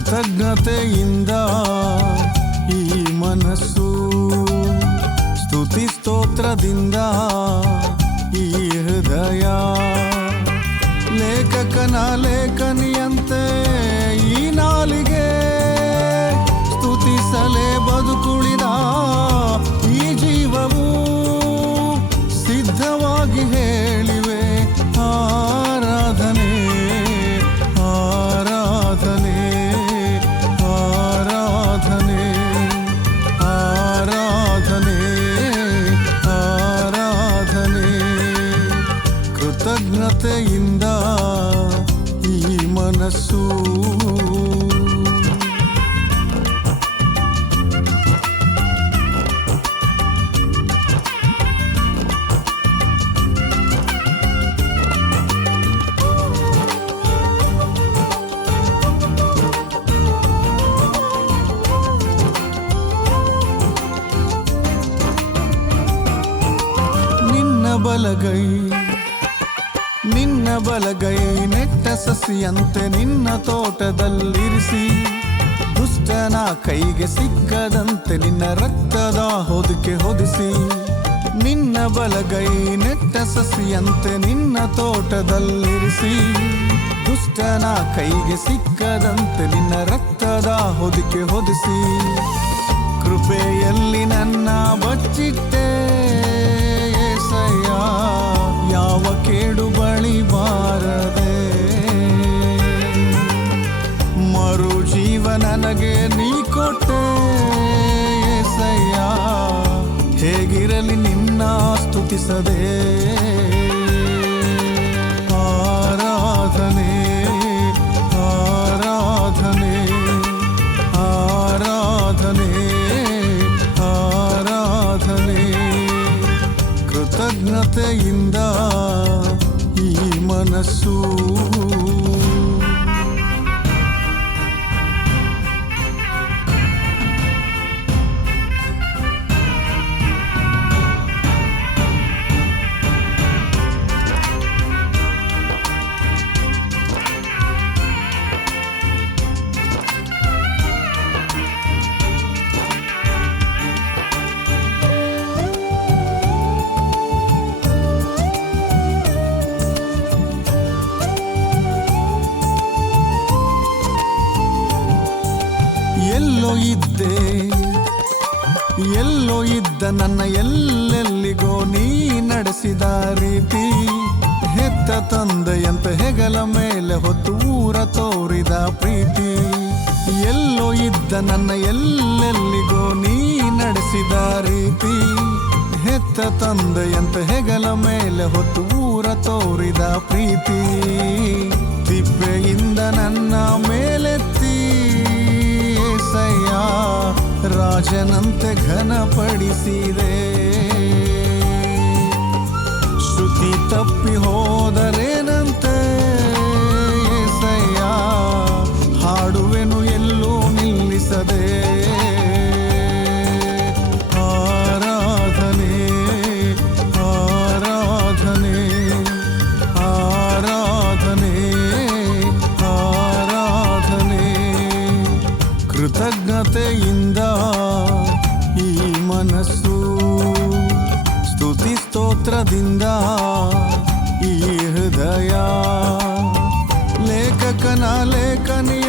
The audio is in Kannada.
ಕೃತಜ್ಞತೆಯಿಂದ ಈ ಮನಸ್ಸು ಸ್ತುತಿ ಸ್ತೋತ್ರದಿಂದ ಈ ಹೃದಯ ಲೇಖಕನ ಲೇಖನಿಯಂತೆ ಈ ನಾಲಿಗೆ ಸ್ತುತಿಸಲೇ ಬದುಕುಳಿದ ಈ ಜೀವವು ಸಿದ್ಧವಾಗಿ ಹೇಳಿವೆ ಆರಾಧನೆ ಆರಾಧನೆ ಆರಾಧನೆ ಆರಾಧನೆ ಆರಾಧನೆ ಕೃತಜ್ಞತೆಯಿಂದ ಈ ಮನಸ್ಸು ನಿನ್ನ ಬಲಗೈ ನೆಟ್ಟ ಸಸಿಯಂತೆ ನಿನ್ನ ತೋಟದಲ್ಲಿರಿಸಿ ದುಷ್ಟನ ಕೈಗೆ ಸಿಕ್ಕದಂತೆ ನಿನ್ನ ರಕ್ತದ ಹೊದಿಕೆ ಹೊದಿಸಿ ನಿನ್ನ ಬಲಗೈ ನೆಟ್ಟ ಸಸಿಯಂತೆ ನಿನ್ನ ತೋಟದಲ್ಲಿರಿಸಿ ದುಷ್ಟನ ಕೈಗೆ ಸಿಕ್ಕದಂತೆ ನಿನ್ನ ರಕ್ತದ ಹೊದಿಕೆ ಹೊದಿಸಿ ಕೃಪೆಯಲ್ಲಿ ನನ್ನ ಬಚ್ಚಿಟ್ಟೆ ಏಸಯ್ಯ ಯಾವ ಕೇಡು ಬಳಿ ಬಾರದೆ ಮರು ಜೀವ ನನಗೆ ನೀ ಕೊಟ್ಟೆ ಏಸಯ್ಯ ಹೇಗಿರಲಿ ನಿನ್ನ ಸ್ತುತಿಸದೆ ಆರಾಧನೆ ಆರಾಧನೆ ಆರಾಧನೆ ಆರಾಧನೆ ಕೃತಜ್ಞತೆಯಿಂದ ಈ ಮನಸ್ಸು ಎಲ್ಲೋ ಇದ್ದ ನನ್ನ ಎಲ್ಲೆಲ್ಲಿಗೋ ನೀ ನಡೆಸಿದ ರೀತಿ ಹೆತ್ತ ತಂದೆಯಂತ ಹೆಗಲ ಮೇಲೆ ಹೊತ್ತು ಊರ ತೋರಿದ ಪ್ರೀತಿ ಎಲ್ಲೋ ಇದ್ದ ನನ್ನ ಎಲ್ಲೆಲ್ಲಿಗೋ ನೀ ನಡೆಸಿದ ರೀತಿ ಹೆತ್ತ ತಂದೆಯಂತ ಹೆಗಲ ಮೇಲೆ ಹೊತ್ತು ಊರ ತೋರಿದ ಪ್ರೀತಿ ತಿಪ್ಪೆಯಿಂದ ನನ್ನ ಮೇಲೆತ್ತಿ ಏಸಯ್ಯ ರಾಜನಂತೆ ಘನಪಡಿಸಿದೆ ಶ್ರುತಿ ತಪ್ಪಿ ಹೋದರೇನಂತೆ ಏಸಯ್ಯ ಹಾಡುವೆನು ಎಲ್ಲೂ ನಿಲ್ಲಿಸದೆ ಆರಾಧನೆ ಆರಾಧನೆ ಆರಾಧನೆ ಆರಾಧನೆ ಕೃತಜ್ಞತೆಯಿಂದ ಈ ಮನಸ್ಸು ಸ್ತುತಿ ಸ್ತೋತ್ರದಿಂದ ಈ ಹೃದಯ ಲೇಖಕನ ಲೇಖನಿಯ